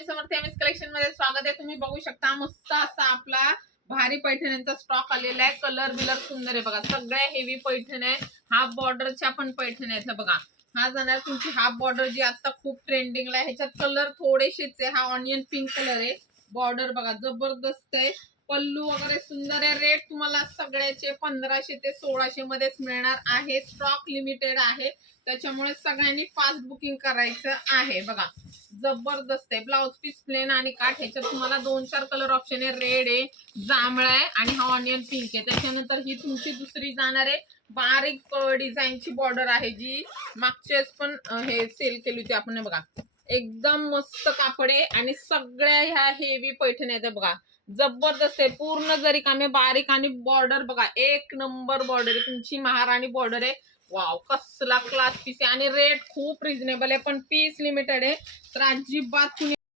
समर्थ MS collection मध्ये स्वागत आहे। तुम्ही बघू शकता मस्त असा आपला भारी पैठण्यांचा स्टॉक आलेला आहे। कलर बिलर सुंदर आहे बघा, सगळ्या हेवी पैठण आहे। हाफ बॉर्डरच्या पण पैठण आहेत बघा। हा जाणार तुमची हाफ बॉर्डर जी आता खूप ट्रेंडिंगला आहे। ह्याच्यात कलर थोडेसेच आहे। हा ऑनियन पिंक कलर आहे। बॉर्डर बघा जबरदस्त आहे। पल्लू वगैरे सुंदर आहे। रेट तुम्हाला सगळ्याचे 1500 ते 1600 मध्येच मिळणार आहे। स्टॉक लिमिटेड आहे, त्याच्यामुळे सगळ्यांनी फास्ट बुकिंग करायचं आहे बघा। जबरदस्त आहे। ब्लाउज पीस प्लेन आणि काठ, ह्याच्यात तुम्हाला 2-4 कलर ऑप्शन आहे। रेड आहे, जांभळा आहे आणि हा ऑनियन पिंक आहे। त्याच्यानंतर ही तुमची दुसरी जाणार आहे बारीक डिझाईनची बॉर्डर आहे, जी मागचेच पण हे सेल केली होती आपण बघा। एकदम मस्त कापड आहे आणि सगळ्या ह्या हेवी पैठणी आहेत बघा। जबरदस्त आहे, पूर्ण जरी कामे बारीक आणि बॉर्डर बघा एक नंबर बॉर्डर आहे। तुमची महाराणी बॉर्डर आहे। वाव, कसला क्लास पीस आहे आणि रेट खूप रिझनेबल आहे, पण पीस लिमिटेड आहे, तर अजिबात